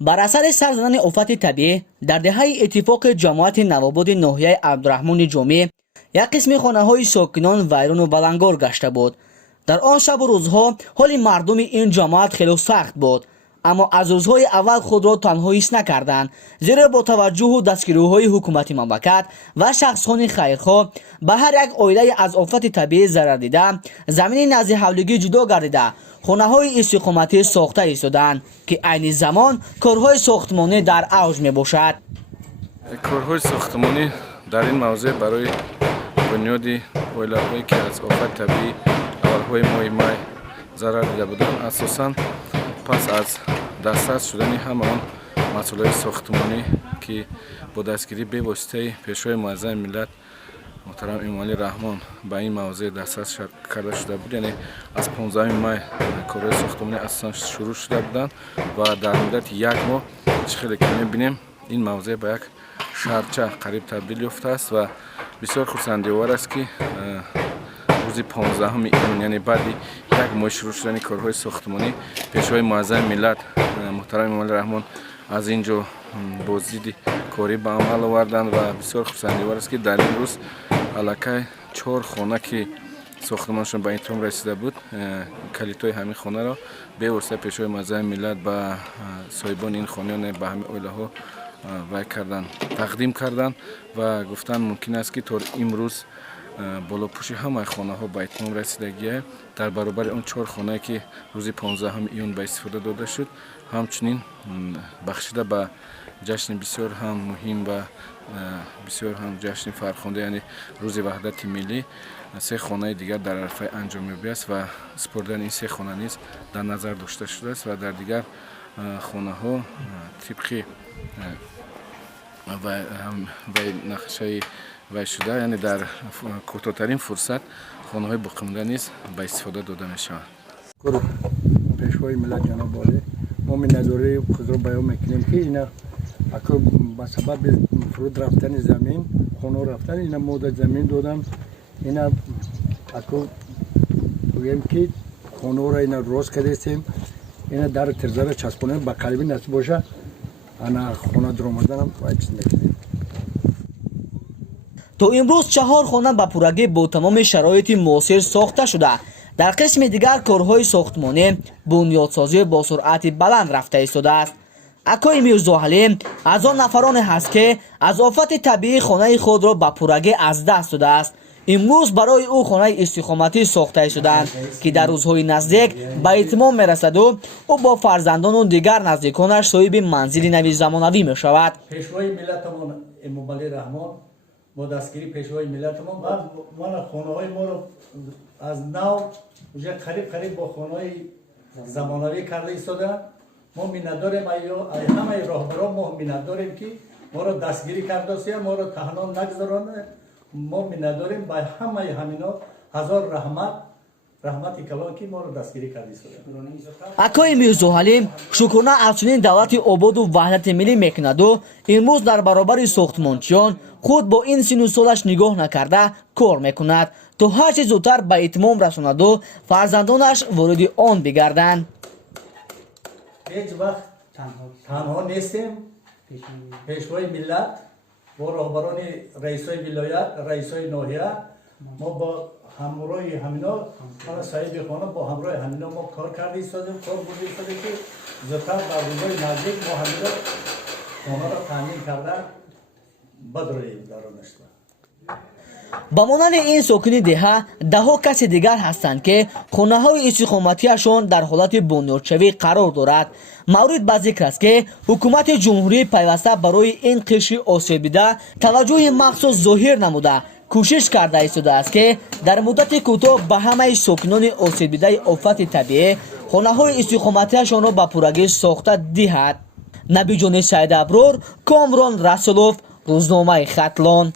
بر اثر سرزنان آفت طبیعی در دهه اتفاق جماعت نواباد ناحیه عبدالرحمن جمعه یک قسم خانه‌های ساکنان ویران و بلنگار گشته بود. در آن شب و روزها حال مردم این جماعت خیلی سخت بود، اما از روزهای اول خود را تنها حس نکردند، زیرا با توجه و دستگیری‌های حکومت مملکت و شخصان خیرخواه به هر یک عائله از آفت طبیعی ضرر دیده زمین نزد حولگی جدا گردیده خانه‌های استقامتی ساخته ایستادند که عین زمان کارهای ساختمانی در اوج می باشد. کارهای ساختمانی در این موضع برای بنیادی عائله‌هایی که از آفت طبیعی اولهای ماه مای ضرر دیده بودند، اساساً پس از دسترس شدن همه آن مسئولای ساختمانی که با دستگیری به واسطه پیشوای معظم ملت محترم امامعلی رحمان به این موضوع دسترس کرده شده بود. یعنی از 15 مای کارهای ساختمانی اساساً شروع شده بودند و در مدت یک ماه خیلی که می‌بینیم این موضوع به یک شهرچه قریب تبدیل یافته است و بسیار خرسنده‌آور است که روز 15 ایون، یعنی بعد یک ماه شروع شدن کارهای ساختمانی، پیشوای معظم ملت محترم امامعلی رحمان از اینجا بازدید کاری به عمل آوردند و بسیار خرسنده‌آور است که در این روز علاکه 4 خانه که ساختمانشون به این تمام رسیده بود، کلیدهای همین خانه را به واسطه پیشوای معظم ملت به صاحبان این خانیان به همین عائله‌ها تقدیم کردند و گفتند ممکن است که تا امروز بالا پوشی همه خانه ها به اتمام رسیدگی در برابر اون 4 خانه که روز 15 ایون به استفاده داده شد، همچنین بخشیده به جشن بسیار هم مهم و بسیار هم جشن فرخنده، یعنی روز وحدت ملی 3 خانه دیگر در عرفه انجام یابی است و سپردن این 3 خانه نیز در نظر داشته شده است و در دیگر خانه ها طبق و نقشه وی شده، یعنی در کوتاه‌ترین فرصت خانه های باقی مانده نیز به استفاده داده می شود. پیشوای ملت جناب عالی ما نداره خود را بیان میکنیم که اینا اکو به سبب فرود رفتن زمین خانه رفتن اینا مدت زمین دادم، اینا اکو بگیم که خانه را اینا روز کردیم، اینا در ترزه چسبونه به قلبی نصیب باشه انا خانه درآمدنم باید نکنیم. تا امروز 4 خانه به پورگی با تمام شرایط معاصر ساخته شده. در قسم دیگر کارهای ساختمانی بنیادسازی با سرعت بلند رفته ایستاده است. اکای میرزاعلی از آن نفران هست که از آفت طبیعی خانه خود را به پورگی از دست داده است. امروز برای او خانه استقامتی ساخته شدند که در روزهای نزدیک به اتمام میرسد و او با فرزندان و دیگر نزدیکانش صاحب منزل نوی زمانوی می شود. پیشوای ملتمون امامعلی رحمان با دستگیری پیشوای ملتمون بعد ما خانه های ما رو از نو قریب با خانه های زمانوی کرده ایستاده. ما منت داریم همه راهبران ما منت داریم که ما رو دستگیری کرده، ما رو تنها نگذارانه. ما منت داریم به همه همینا هزار رحمتی کلان که ما رو دستگیری کرده ایستاده. اکای میرزاعلی شکرانه از چنین دولت آباد و وحدت ملی میکند و امروز در برابر ساختمانچیان خود با این سن و سالش نگاه نکرده کار میکند تا هرچه زودتر به اتمام رساند و فرزندانش وارد آن بگردند. هیچ وقت تنها نیستیم. پیشوای ملت با راهبران رئیسای ولایت، رئیسای ناحیه، ما با همراه همینا ما صاحب خانه با همراه همینا ما کار کرده ایستادیم، کار بوده ایستادیم که زودتر در روزهای نزدیک ما همینا خانه را تامین کرده بدرویم دارانش. با مانند این ساکنین دهه دهها کس دیگر هستند که خانه های استقامتیشان در حالت بنیادشوی قرار دارد. مورد به ذکر است که حکومت جمهوری پیوسته برای این قشر آسیب دیده توجه مخصوص ظاهر نموده کوشش کرده ایستاده است که در مدت کوتاه به همه ساکنان آسیب دیده آفت طبیعی خانه های استقامتیشان را به پورگی ساخته دهد. نبی جان سید ابرار، کامران رسولوف، روزنامه ختلان.